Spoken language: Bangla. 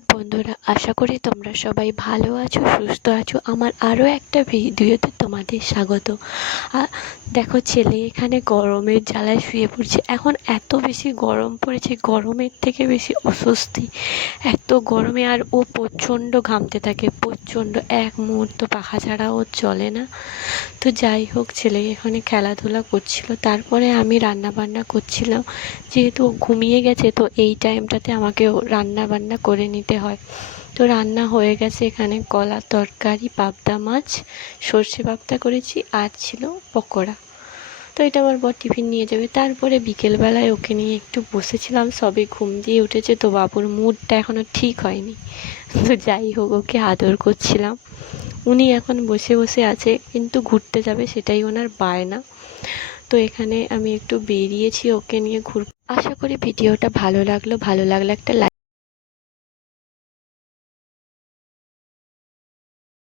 সুপ্রভাত বন্ধুরা, আশা করি তোমরা সবাই ভালো আছো, সুস্থ আছো। আমার আরও একটা ভিডিওতে তোমাদের স্বাগত। আর দেখো, ছেলে এখানে গরমের জ্বালায় শুয়ে পড়ছে। এখন এত বেশি গরম পড়েছে, গরমের থেকে বেশি অস্বস্তি এত গরমে। আর ও প্রচণ্ড ঘামতে থাকে, প্রচণ্ড, এক মুহূর্ত পাখা ছাড়া ওর চলে না। তো যাই হোক, ছেলে এখানে খেলাধুলা করছিল, তারপরে আমি রান্না বান্না করছিলাম। যেহেতু ও ঘুমিয়ে গেছে, তো এই টাইমটাতে আমাকে রান্না বান্না করে নিতে হয়। তো রান্না হয়ে গেছে, এখানে কলার তরকারি, পাবদা মাছ, সর্ষে পাবদা করেছি, আর ছিল পকোড়া। তো এটা আমার বর টিফিন নিয়ে যাবে। তারপরে বিকেলবেলায় ওকে নিয়ে একটু বসেছিলাম, সবে ঘুম দিয়ে উঠেছে, তো বাবুর মুডটা এখনও ঠিক হয়নি। তো যাই হোক, ওকে আদর করছিলাম। উনি এখন বসে বসে আছে, কিন্তু ঘুরতে যাবে সেটাই ওনার বায়না। তো এখানে আমি একটু বেরিয়েছি ওকে নিয়ে আশা করি ভিডিওটা ভালো লাগলে একটা লাইক